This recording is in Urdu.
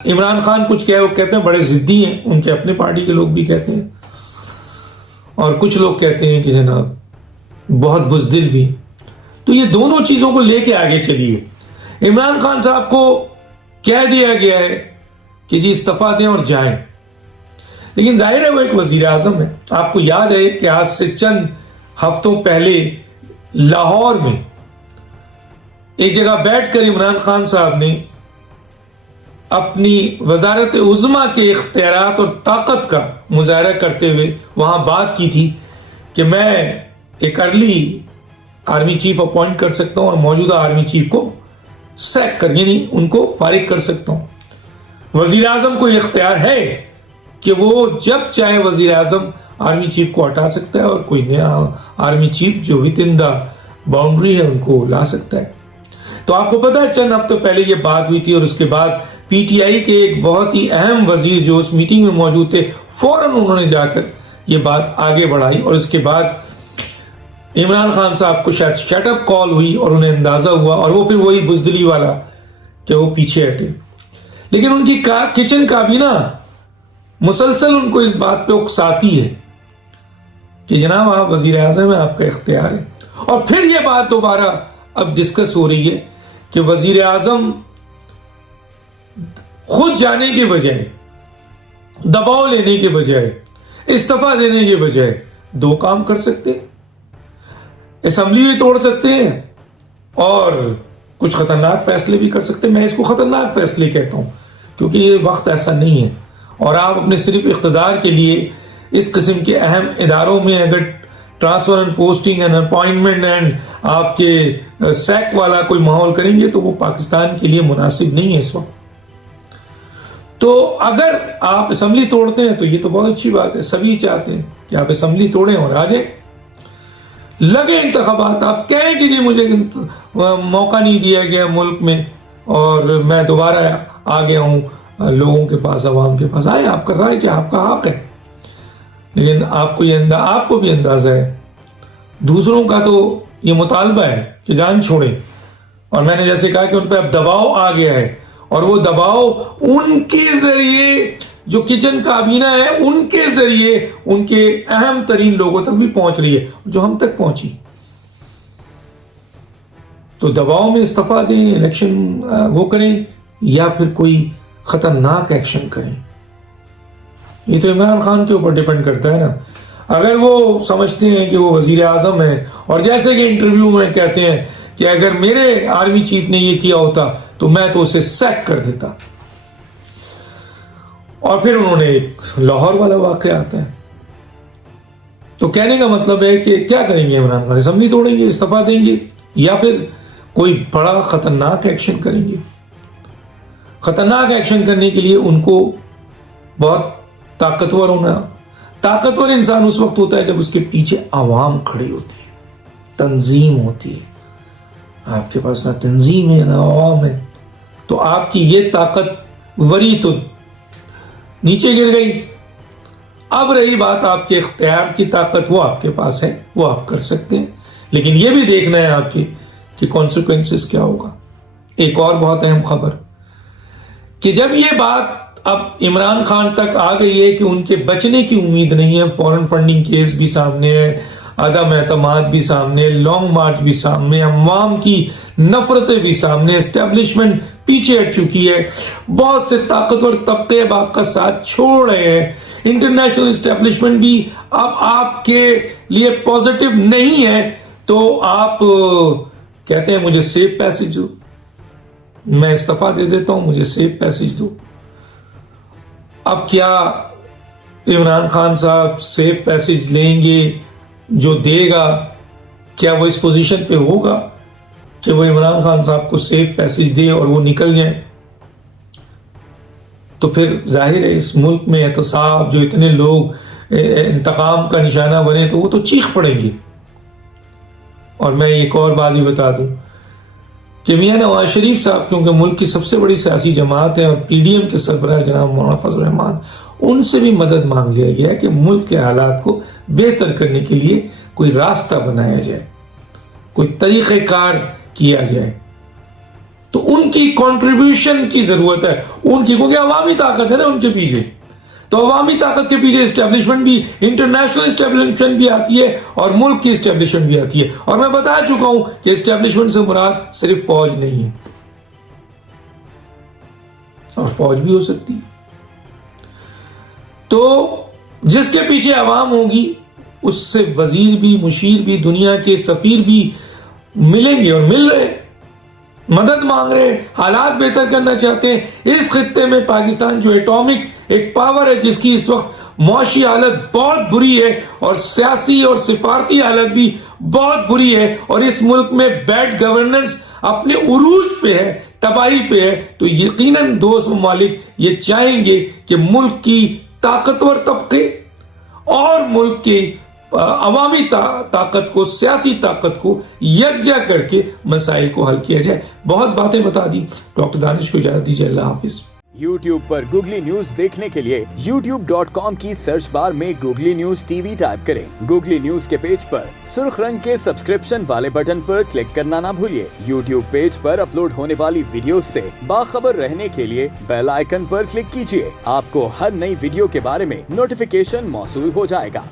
عمران خان کچھ کہتے ہیں بڑے ضدی ہیں، ان کے اپنے پارٹی کے لوگ بھی کہتے ہیں، اور کچھ لوگ کہتے ہیں کہ جناب بہت بزدل بھی. تو یہ دونوں چیزوں کو لے کے آگے چلیے. عمران خان صاحب کو کہہ دیا گیا ہے کہ جی استعفیٰ دیں اور جائیں، لیکن ظاہر ہے وہ ایک وزیر اعظم ہے. آپ کو یاد ہے کہ آج سے چند ہفتوں پہلے لاہور میں ایک جگہ بیٹھ کر عمران خان صاحب نے اپنی وزارت عظمیٰ کے اختیارات اور طاقت کا مظاہرہ کرتے ہوئے وہاں بات کی تھی کہ میں ایک ارلی آرمی چیف اپوائنٹ کر سکتا ہوں اور موجودہ آرمی چیف کو سیک کر، یعنی ان کو فارغ کر سکتا ہوں. وزیر اعظم کو یہ اختیار ہے کہ وہ جب چاہے وزیر اعظم آرمی چیف کو ہٹا سکتا ہے اور کوئی نیا آرمی چیف جو ود دا باؤنڈری ہے ان کو لا سکتا ہے. تو آپ کو پتا ہے چند ہفتوں پہلے یہ بات ہوئی تھی، اور اس کے بعد پی ٹی آئی کے ایک بہت ہی اہم وزیر جو اس میٹنگ میں موجود تھے فوراً انہوں نے جا کر یہ بات آگے بڑھائی، اور اس کے بعد عمران خان صاحب کو شاید شٹ اپ کال ہوئی اور انہیں اندازہ ہوا، اور وہ پھر وہی بزدلی والا کہ وہ پیچھے ہٹے. لیکن ان کی کچن کابینہ مسلسل ان کو اس بات پہ اکساتی ہے کہ جناب آپ وزیر اعظم ہیں، آپ کا اختیار ہے. اور پھر یہ بات دوبارہ اب ڈسکس ہو رہی ہے کہ وزیر اعظم خود جانے کے بجائے، دباؤ لینے کے بجائے، استعفیٰ دینے کے بجائے دو کام کر سکتے ہیں: اسمبلی بھی توڑ سکتے ہیں اور کچھ خطرناک فیصلے بھی کر سکتے ہیں. میں اس کو خطرناک فیصلے کہتا ہوں کیونکہ یہ وقت ایسا نہیں ہے، اور آپ اپنے صرف اقتدار کے لیے اس قسم کے اہم اداروں میں اگر transfer and posting and appointment and آپ کے سیک والا کوئی ماحول کریں گے تو وہ پاکستان کے لیے مناسب نہیں ہے اس وقت. تو اگر آپ اسمبلی توڑتے ہیں تو یہ تو بہت اچھی بات ہے، سبھی چاہتے ہیں کہ آپ اسمبلی توڑیں اور آ جائیں، لگے انتخابات، آپ کہیں کہ جی مجھے موقع نہیں دیا گیا ملک میں اور میں دوبارہ آ گیا ہوں لوگوں کے پاس، عوام کے پاس. آئے، آپ کا رائے کہ آپ کا حق ہے، لیکن آپ کو بھی اندازہ ہے دوسروں کا تو یہ مطالبہ ہے کہ جان چھوڑیں. اور میں نے جیسے کہا کہ ان پہ اب دباؤ آ گیا ہے، اور وہ دباؤ ان کے ذریعے جو کچن کابینہ ہے ان کے ذریعے ان کے اہم ترین لوگوں تک بھی پہنچ رہی ہے جو ہم تک پہنچی. تو دباؤ میں استعفیٰ دیں، الیکشن وہ کریں، یا پھر کوئی خطرناک ایکشن کریں. یہ تو عمران خان کے اوپر ڈیپینڈ کرتا ہے نا. اگر وہ سمجھتے ہیں کہ وہ وزیر اعظم ہیں، اور جیسے کہ انٹرویو میں کہتے ہیں کہ اگر میرے آرمی چیف نے یہ کیا ہوتا تو میں تو اسے سیک کر دیتا، اور پھر انہوں نے ایک لاہور والا واقعہ آتا ہے. تو کہنے کا مطلب ہے کہ کیا کریں گے عمران خان؟ اسمبلی توڑیں گے، استعفیٰ دیں گے، یا پھر کوئی بڑا خطرناک ایکشن کریں گے. خطرناک ایکشن کرنے کے لیے ان کو بہت طاقتور ہونا. طاقتور انسان اس وقت ہوتا ہے جب اس کے پیچھے عوام کھڑی ہوتی ہے، تنظیم ہوتی ہے. آپ کے پاس نہ تنظیم ہے نہ عوام ہے، تو آپ کی یہ طاقت وری تو نیچے گر گئی. اب رہی بات آپ کے اختیار کی طاقت، وہ آپ کے پاس ہے، وہ آپ کر سکتے ہیں، لیکن یہ بھی دیکھنا ہے آپ کی کہ کانسیکوینسز کیا ہوگا. ایک اور بہت اہم خبر کہ جب یہ بات اب عمران خان تک آ گئی ہے کہ ان کے بچنے کی امید نہیں ہے، فورن فنڈنگ کیس بھی سامنے ہے، عدم اعتماد بھی سامنے، لانگ مارچ بھی سامنے، عوام کی نفرتیں بھی سامنے، اسٹیبلشمنٹ پیچھے ہٹ چکی ہے، بہت سے طاقتور طبقے اب آپ کا ساتھ چھوڑ رہے ہیں، انٹرنیشنل اسٹیبلشمنٹ بھی اب آپ کے لیے پازیٹیو نہیں ہے، تو آپ کہتے ہیں مجھے سیف پیسج دو، میں استعفیٰ دے دیتا ہوں، مجھے سیف پیسج دو. اب کیا عمران خان صاحب سیف پیسج لیں گے؟ جو دے گا کیا وہ اس پوزیشن پہ ہوگا کہ وہ عمران خان صاحب کو سیف پیسج دے اور وہ نکل جائیں؟ تو پھر ظاہر ہے اس ملک میں احتساب، جو اتنے لوگ انتقام کا نشانہ بنے تو وہ تو چیخ پڑیں گے. اور میں ایک اور بات بھی بتا دوں کہ میاں نواز شریف صاحب کیونکہ ملک کی سب سے بڑی سیاسی جماعت ہے، اور پی ڈی ایم کے سربراہ جناب مولانا فضل الرحمان، ان سے بھی مدد مانگ لیا گیا ہے کہ ملک کے حالات کو بہتر کرنے کے لیے کوئی راستہ بنایا جائے، کوئی طریقہ کار کیا جائے. تو ان کی کنٹریبیوشن کی ضرورت ہے ان کی, کیونکہ عوامی طاقت ہے نا ان کے پیچھے. تو عوامی طاقت کے پیچھے اسٹیبلشمنٹ بھی, انٹرنیشنل اسٹیبلشمنٹ بھی آتی ہے اور ملک کی اسٹیبلشمنٹ بھی آتی ہے. اور میں بتا چکا ہوں کہ اسٹیبلشمنٹ سے مراد صرف فوج نہیں ہے, اور فوج بھی ہو سکتی ہے. تو جس کے پیچھے عوام ہوگی اس سے وزیر بھی, مشیر بھی, دنیا کے سفیر بھی ملیں گے اور مل رہے, مدد مانگ رہے, حالات بہتر کرنا چاہتے ہیں. اس خطے میں پاکستان جو ایٹامک ایک پاور ہے جس کی اس وقت معاشی حالت بہت بری ہے اور سیاسی اور سفارتی حالت بھی بہت بری ہے, اور اس ملک میں بیڈ گورننس اپنے عروج پہ ہے, تباہی پہ ہے. تو یقیناً دوست ممالک یہ چاہیں گے کہ ملک کی طاقتور طبقے اور ملک کی عوامی طاقت کو, سیاسی طاقت کو یکجا کر کے مسائل کو حل کیا جائے. بہت باتیں بتا دی, ڈاکٹر دانش کو اجازت دیجیے. اللہ حافظ. YouTube پر گوگلی نیوز دیکھنے کے لیے youtube.com کی سرچ بار میں googly news T V type کریں. گوگلی نیوز کے پیج پر سرخ رنگ کے سبسکرپشن والے بٹن پر کلک کرنا نہ بھولیے. YouTube پیج پر اپلوڈ ہونے والی ویڈیوز سے باخبر رہنے کے لیے بیل آئیکن پر کلک کیجیے. آپ کو ہر نئی ویڈیو کے بارے میں نوٹیفیکیشن موصول ہو جائے گا.